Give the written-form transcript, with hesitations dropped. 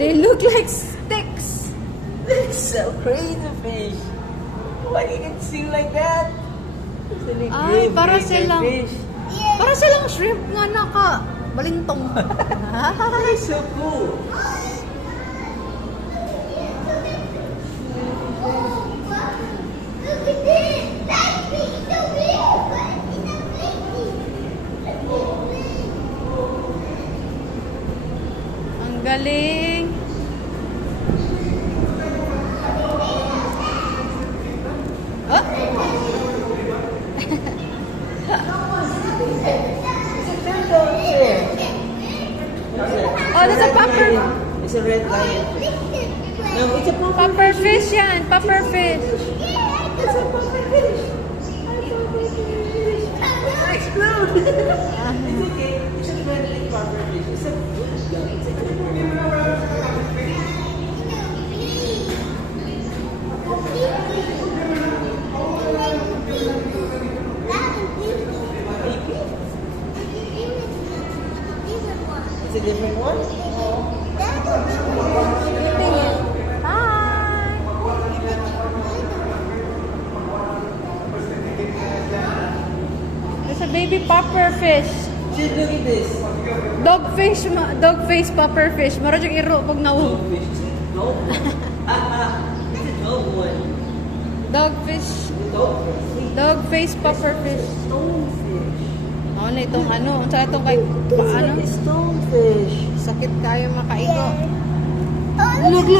They look like sticks. They're so crazy fish. Why you can see like that? Ay, para silang shrimp nga naka balintong. They're so cool. Ang galing. Oh? Oh, that's a puffer. It's a red lion. No, it's a Puffer fish yan. Puffer fish. It's a puffer fish. Explode. It's okay. It's a friendly puffer fish. It's a It's a different one? Hi. There's a baby puffer fish. Just look at this. Dogfish puffer fish. Mara yung iro pag nawo. Dogfish. It's a dog. It's a dog one. Dogfish. Dogfish. Dogfish puffer fish. Stonefish. Oh, na itong ano. Sa itong kay paano? It's stonefish. Sakit kayo makaigo. Look, look.